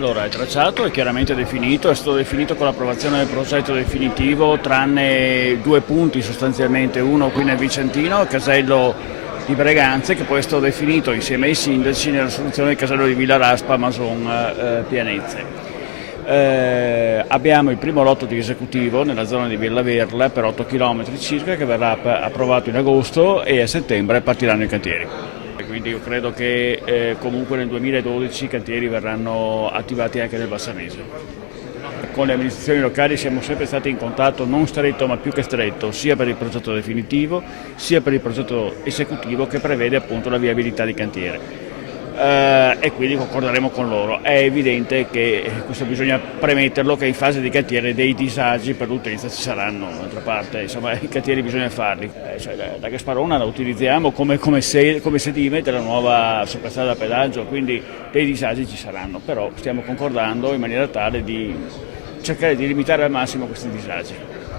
Allora, il tracciato è chiaramente definito, è stato definito con l'approvazione del progetto definitivo, tranne due punti sostanzialmente, uno qui nel Vicentino, a Casello di Breganze, che poi è stato definito insieme ai sindaci nella soluzione del casello di Villa Raspa, Mason, Pianezze. Abbiamo il primo lotto di esecutivo nella zona di Villa Verla per 8 km circa, che verrà approvato in agosto, e a settembre partiranno i cantieri. Quindi io credo che comunque nel 2012 i cantieri verranno attivati anche nel Bassanese. Con le amministrazioni locali siamo sempre stati in contatto non stretto ma più che stretto, sia per il progetto definitivo sia per il progetto esecutivo, che prevede appunto la viabilità di cantiere. E quindi concorderemo con loro. È evidente che questo bisogna premetterlo, che in fase di cantiere dei disagi per l'utenza ci saranno. D'altra parte, insomma, i cantieri bisogna farli. La Gasparona la utilizziamo come sedime della nuova superstrada a pedaggio, quindi dei disagi ci saranno, però stiamo concordando in maniera tale di cercare di limitare al massimo questi disagi.